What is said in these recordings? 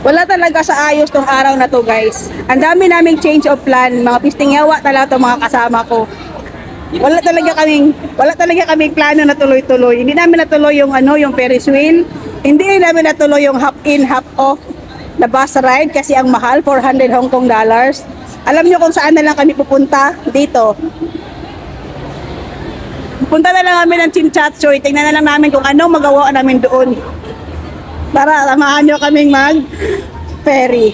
Wala talaga sa ayos tong araw na to, guys. Ang dami naming change of plan, mga pisting yawa talaga to mga kasama ko. Wala talaga kaming plano na tuloy-tuloy. Hindi namin natuloy yung yung Ferris wheel. Hindi namin natuloy yung half in, half off na bus ride kasi ang mahal, 400 Hong Kong dollars. Alam niyo kung saan na lang kami pupunta? Dito. Punta na lang kami ng Chimchachoy. Tingnan na lang namin kung ano magawa namin doon. Para samahan nyo kaming mag-ferry.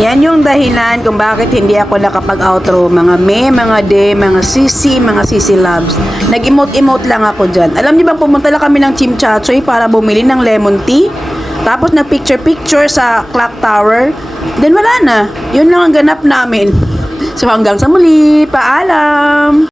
Yan yung dahilan kung bakit hindi ako nakapag-outro. Mga me, mga de, mga sisi loves. Nag-emote-emote lang ako dyan. Alam niyo ba, pumunta lang kami ng Chimchachoy para bumili ng lemon tea. Tapos nag-picture-picture sa clock tower. Then wala na. Yun lang ang ganap namin. So hanggang sa muli. Paalam!